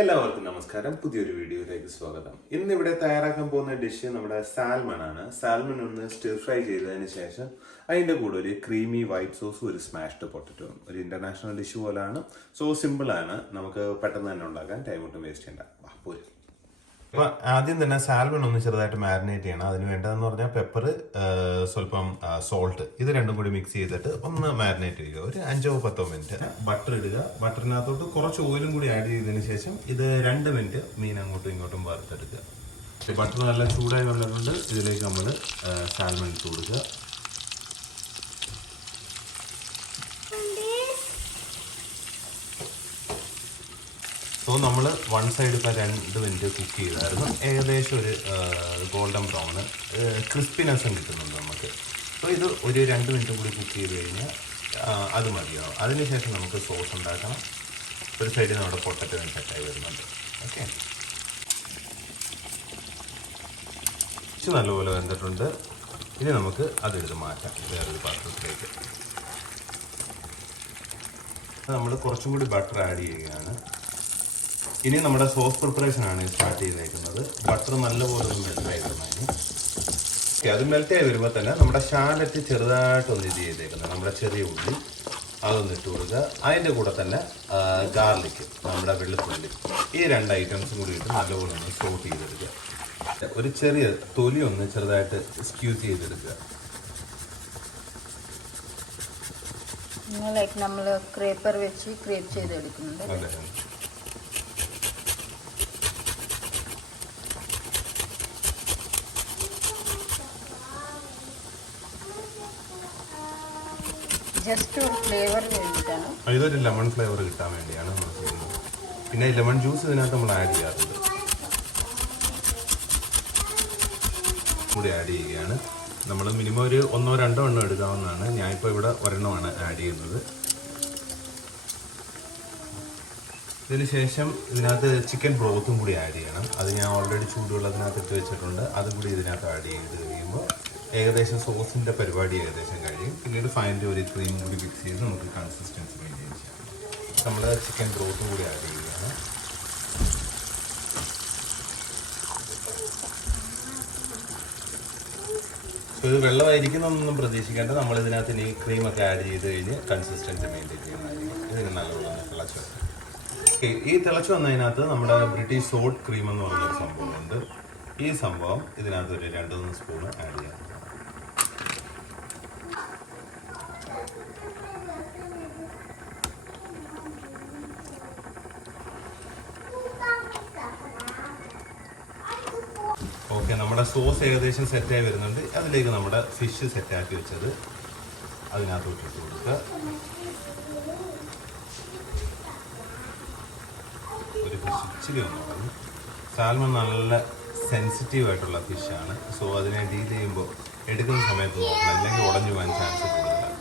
എല്ലാവർക്കും നമസ്കാരം. പുതിയൊരു വീഡിയോയിലേക്ക് സ്വാഗതം. ഇന്നിവിടെ തയ്യാറാക്കാൻ പോകുന്ന ഡിഷ് നമ്മുടെ സാൽമൺ ആണ്. സാൽമൺ ഒന്ന് സ്റ്റിർ ഫ്രൈ ചെയ്തതിന് ശേഷം അതിൻ്റെ കൂടെ ഒരു ക്രീമി വൈറ്റ് സോസും ഒരു സ്മാഷ്ഡ് പൊട്ടറ്റോയും. ഒരു ഇന്റർനാഷണൽ ഡിഷ് പോലാണ്. സോ സിമ്പിൾ ആണ്, നമുക്ക് പെട്ടെന്ന് തന്നെ ഉണ്ടാക്കാൻ, ടൈം ഒട്ടും വേസ്റ്റ് ചെയ്യണ്ട. പോരും. അപ്പോൾ ആദ്യം തന്നെ സാൽമൺ ഒന്ന് ചെറുതായിട്ട് മാരിനേറ്റ് ചെയ്യണം. അതിന് വേണ്ടതെന്ന് പറഞ്ഞാൽ പെപ്പർ, സ്വല്പം സോൾട്ട്, ഇത് രണ്ടും കൂടി മിക്സ് ചെയ്തിട്ട് ഒന്ന് മാരിനേറ്റ് ചെയ്യുക. ഒരു 5-10 മിനിറ്റ്. ബട്ടർ ഇടുക. ബട്ടറിനകത്തോട്ട് കുറച്ച് ഓയിലും കൂടി ആഡ് ചെയ്തതിന് ശേഷം ഇത് 2 മിനിറ്റ് മീൻ അങ്ങോട്ടും ഇങ്ങോട്ടും വറുത്തെടുക്കുക. ബട്ടർ നല്ല ചൂടായി വന്നിട്ടുണ്ട്. ഇതിലേക്ക് നമ്മൾ സാൽമൺ ഇട്ട് കൊടുക്കുക. സോ നമ്മൾ വൺ സൈഡ് ഇപ്പോൾ 2 മിനിറ്റ് കുക്ക് ചെയ്തായിരുന്നു. ഏകദേശം ഒരു ഗോൾഡൻ ബ്രൗണ് ക്രിസ്പിനെസ്സും കിട്ടുന്നുണ്ട് നമുക്ക്. സോ ഇത് ഒരു 2 മിനിറ്റ് കൂടി കുക്ക് ചെയ്ത് കഴിഞ്ഞാൽ അത് മതിയാവും. അതിനുശേഷം നമുക്ക് സോസ് ഉണ്ടാക്കണം. ഒരു സൈഡിൽ നമ്മുടെ പൊട്ടറ്റോ സെറ്റായി വരുന്നുണ്ട്. ഓക്കെ, നല്ലപോലെ വെന്തിട്ടുണ്ട്. ഇനി നമുക്ക് അതെടുത്ത് മാറ്റാം വേറൊരു പാത്രത്തിലേക്ക്. നമ്മൾ കുറച്ചും കൂടി ബട്ടർ ആഡ് ചെയ്യുകയാണ്. ഇനി നമ്മുടെ സോസ് പ്രിപ്പറേഷൻ ആണ് സ്റ്റാർട്ട് ചെയ്തേക്കുന്നത്. ബട്ടർ നല്ലപോലെ ഒന്ന് മെൽറ്റായി വരുന്നതിന്. അത് മെൽറ്റായി വരുമ്പോൾ തന്നെ നമ്മുടെ ഷാലറ്റ് ചെറുതായിട്ടൊന്ന് ഇത് ചെയ്തേക്കുന്നത്, നമ്മുടെ ചെറിയ ഉള്ളി അതൊന്ന് ഇട്ട് കൊടുക്കുക. അതിൻ്റെ കൂടെ തന്നെ ഗാർലിക്, നമ്മുടെ വെളുത്തുള്ളി, ഈ 2 ഐറ്റംസും കൂടി ഇട്ട് നല്ലപോലെ ഒന്ന് സോട്ട് ചെയ്തെടുക്കുക. ഒരു ചെറിയ തൊലി ഒന്ന് ചെറുതായിട്ട് സ്ക്യൂസ് ചെയ്തെടുക്കുക. നമ്മൾ ക്രേപ്പർ വെച്ച് ക്രേപ്പ് ചെയ്തെടുക്കുന്നുണ്ട്. അതെ, ജസ്റ്റ് ഒരു ഫ്ലേവർ വേണ്ടിയിട്ടാണ്. ഇതൊരു ലെമൺ ഫ്ലേവർ കിട്ടാൻ വേണ്ടിയാണ് നമ്മൾ ചെയ്യുന്നത്. പിന്നെ ലെമൺ ജ്യൂസ് ഇതിനകത്ത് നമ്മൾ ആഡ് ചെയ്യാറുണ്ട്. കൂടി ആഡ് ചെയ്യുകയാണ്. നമ്മൾ മിനിമം ഒരു 1-2 എണ്ണം എടുക്കാവുന്നതാണ്. ഞാനിപ്പോൾ ഇവിടെ 1 ആഡ് ചെയ്യുന്നത്. ഇതിന് ശേഷം ഇതിനകത്ത് ചിക്കൻ ബ്രോത്തും കൂടി ആഡ് ചെയ്യണം. അത് ഞാൻ ഓൾറെഡി ചൂടുവെള്ളത്തിനകത്ത് ഇട്ട് വെച്ചിട്ടുണ്ട്. അതും കൂടി ഇതിനകത്ത് ആഡ് ചെയ്ത് കഴിയുമ്പോൾ ഏകദേശം സോസിൻ്റെ പരിപാടി ഏകദേശം കഴിയും. പിന്നീട് ഫൈനലി ഒരു ക്രീം കൂടി മിക്സ് ചെയ്ത് നമുക്ക് കൺസിസ്റ്റൻസി മെയിൻറ്റെയിൻ ചെയ്യാം. നമ്മൾ ചിക്കൻ ബ്രോത്തും കൂടി ആഡ് ചെയ്യുകയാണ്. ഇത് വെള്ളമായിരിക്കുന്നൊന്നും പ്രതീക്ഷിക്കേണ്ട. നമ്മൾ ഇതിനകത്ത് ഇനി ക്രീമൊക്കെ ആഡ് ചെയ്ത് കഴിഞ്ഞ് കൺസിസ്റ്റൻസി മെയിൻറ്റെയിൻ ചെയ്യുന്നതായിരിക്കും. ഇതിന് നല്ലപോലെ തിളച്ച് വരും. ഈ തിളച്ച് വന്നതിനകത്ത് നമ്മുടെ ബ്രിട്ടീഷ് സോൾട്ട് ക്രീം എന്ന് പറഞ്ഞൊരു സംഭവമുണ്ട്. ഈ സംഭവം ഇതിനകത്ത് ഒരു 2-3 സ്പൂൺ ആഡ് ചെയ്യാം. ഓക്കെ, നമ്മുടെ സോസ് ഏകദേശം സെറ്റായി വരുന്നുണ്ട്. അതിലേക്ക് നമ്മുടെ ഫിഷ് സെറ്റാക്കി വെച്ചത് അതിനകത്തോട്ട് ഇട്ട് കൊടുക്കുക. ഒരു ഫിഷ് ഇച്ചിരി ഒന്നും, സാൽമൺ നല്ല സെൻസിറ്റീവ് ആയിട്ടുള്ള ഫിഷാണ്. സോ അതിനെ ഡീൽ ചെയ്യുമ്പോൾ എടുക്കുന്ന സമയത്ത് നോക്കണം, അല്ലെങ്കിൽ ഉടഞ്ഞു പോകാൻ ചാൻസ് കൂടുതലാണ്.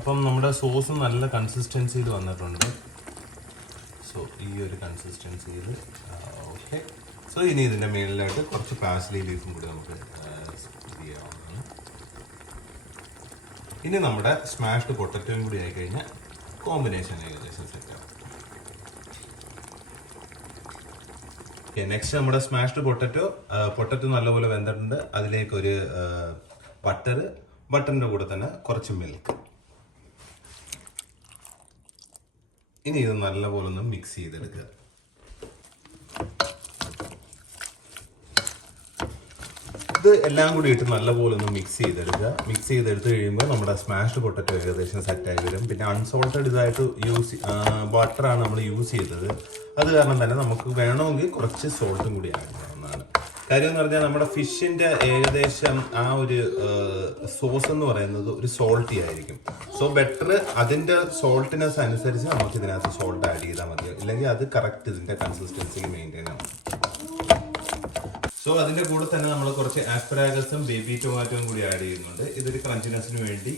അപ്പം നമ്മുടെ സോസ് നല്ല കൺസിസ്റ്റൻസിയിൽ വന്നിട്ടുണ്ട്. സോ ഈ ഒരു കൺസിസ്റ്റൻസിയിൽ ഓക്കെ. സോ ഇനി ഇതിൻ്റെ മേളിലായിട്ട് കുറച്ച് പാഴ്സ്ലി ലീഫും കൂടി നമുക്ക് ചെയ്യാവുന്നതാണ്. ഇനി നമ്മുടെ സ്മാഷ്ഡ് പൊട്ടറ്റോയും കൂടി ആയിക്കഴിഞ്ഞാൽ കോമ്പിനേഷൻ ഏകദേശം സെറ്റാവും. ഓക്കെ, നെക്സ്റ്റ് നമ്മുടെ സ്മാഷ്ഡ് പൊട്ടറ്റോ നല്ലപോലെ വെന്തിട്ടുണ്ട്. അതിലേക്കൊരു ബട്ടറിൻ്റെ കൂടെ തന്നെ കുറച്ച് മിൽക്ക്. ഇനി ഇത് നല്ലപോലെ ഒന്ന് മിക്സ് ചെയ്തെടുക്കുക. ഇത് എല്ലാം കൂടി ഇട്ട് നല്ലപോലെ ഒന്ന് മിക്സ് ചെയ്തെടുക്കുക. മിക്സ് ചെയ്തെടുത്ത് കഴിയുമ്പോൾ നമ്മുടെ സ്മാഷ്ഡ് പൊട്ടറ്റോ ഏകദേശം സെറ്റായി വരും. പിന്നെ അൺസോൾട്ടഡ് ഇതായിട്ട് ബട്ടറാണ് നമ്മൾ യൂസ് ചെയ്തത്. അത് കാരണം തന്നെ നമുക്ക് വേണമെങ്കിൽ കുറച്ച് സോൾട്ടും കൂടി ആഡ് ചെയ്യാവുന്നതാണ്. കാര്യം എന്ന് പറഞ്ഞാൽ നമ്മുടെ ഫിഷിൻ്റെ ഏകദേശം ആ ഒരു സോസ് എന്ന് പറയുന്നത് ഒരു സോൾട്ടി ആയിരിക്കും. സോ ബെറ്റർ അതിൻ്റെ സോൾട്ടിനെസ് അനുസരിച്ച് നമുക്ക് ഇതിനകത്ത് സോൾട്ട് ആഡ് ചെയ്താൽ മതി. ഇല്ലെങ്കിൽ അത് കറക്റ്റ് ഇതിൻ്റെ കൺസിസ്റ്റൻസിയിൽ മെയിൻറ്റെയിൻ ആവും. സോ അതിൻ്റെ കൂടെ തന്നെ നമ്മൾ കുറച്ച് ആസ്പരാഗസും ബേബി ടൊമാറ്റോയും കൂടി ആഡ് ചെയ്യുന്നുണ്ട്. ഇതൊരു ക്രഞ്ചിനെസ്സിന് വേണ്ടി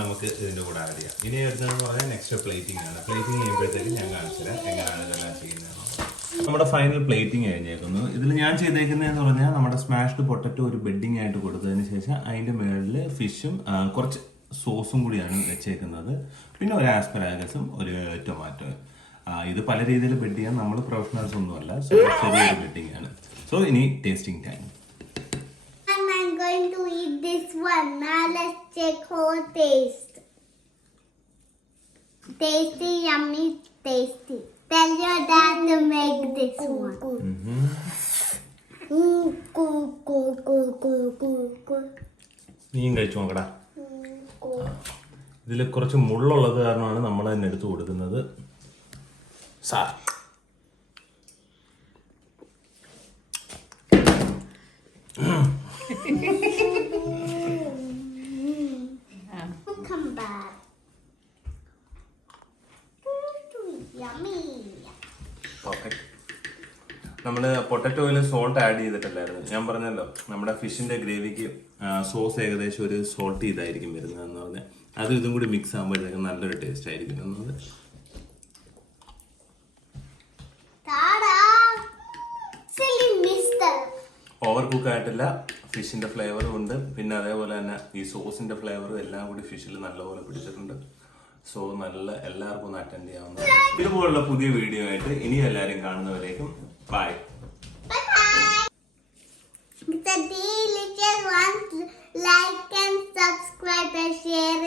നമുക്ക് ഇതിൻ്റെ കൂടെ ആഡ് ചെയ്യാം. ഇനി വരുന്നതെന്ന് പറഞ്ഞാൽ നെക്സ്റ്റ് പ്ലേറ്റിംഗ് ആണ്. പ്ലേറ്റിംഗ് ചെയ്യുമ്പോഴത്തേക്ക് ഞാൻ കാണിച്ചു തരാം എങ്ങനെയാണ് ഇതെല്ലാം ചെയ്യുന്നത്. നമ്മുടെ ഫൈനൽ പ്ലേറ്റിംഗ് കഴിഞ്ഞേക്കുന്നു. ഇതിൽ ഞാൻ ചെയ്തേക്കുന്നതെന്ന് പറഞ്ഞാൽ നമ്മുടെ സ്മാഷ്ഡ് പൊട്ടറ്റോ ഒരു ബെഡിങ് ആയിട്ട് കൊടുത്തതിന് ശേഷം അതിൻ്റെ മുകളിൽ ഫിഷും കുറച്ച് സോസും കൂടിയാണ് വെച്ചേക്കുന്നത്. പിന്നെ ഒരു ആസ്പരാഗസും ഒരു ടൊമാറ്റോയും. ഇത് പല രീതിയിൽ ബെഡ് ചെയ്യാൻ നമ്മൾ പ്രൊഫഷണൽസ് ഒന്നുമല്ല, സോ ചെറിയൊരു ബെഡിങ് ആണ്. സോ ഇനി tasting time. I'm going to eat this one. Now let's check how taste. Tasty, yummy, tasty. Tell your dad to make this one. നീയും കഴിച്ചു നോക്കടാ. ഇതിൽ കുറച്ച് മുള്ളുള്ളത് കാരണമാണ് നമ്മൾ തന്നെ എടുത്തു കൊടുക്കുന്നത്. Sir Come back. Yummy. നമ്മൾ പൊട്ടറ്റോയിൽ സോൾട്ട് ആഡ് ചെയ്തിട്ടില്ലായിരുന്നു. ഞാൻ പറഞ്ഞല്ലോ നമ്മുടെ ഫിഷിന്റെ ഗ്രേവിക്ക് സോസ് ഏകദേശം ഒരു സോൾട്ട് ചെയ്തായിരിക്കും വരുന്നതെന്ന് പറഞ്ഞാൽ അതും ഇതും കൂടി മിക്സ് ആകുമ്പോഴത്തേക്കും നല്ലൊരു ടേസ്റ്റ് ആയിരിക്കും എന്നത്. Tada! Silly mister. Over cook ആയിട്ടില്ല, ഫിഷിന്റെ ഫ്ലേവറും ഉണ്ട്, പിന്നെ അതേപോലെ തന്നെ ഈ സോസിന്റെ ഫ്ലേവറും എല്ലാം കൂടി ഫിഷിൽ നല്ലപോലെ പിടിച്ചിട്ടുണ്ട്. സോ എല്ലാവർക്കും ഒന്ന് അറ്റൻഡ് ചെയ്യാവുന്ന ഇതുപോലുള്ള പുതിയ വീഡിയോ ആയിട്ട് ഇനി എല്ലാവരും കാണുന്നവരേക്കും by. Bye-bye. It's a delicious one. Like and subscribe and share.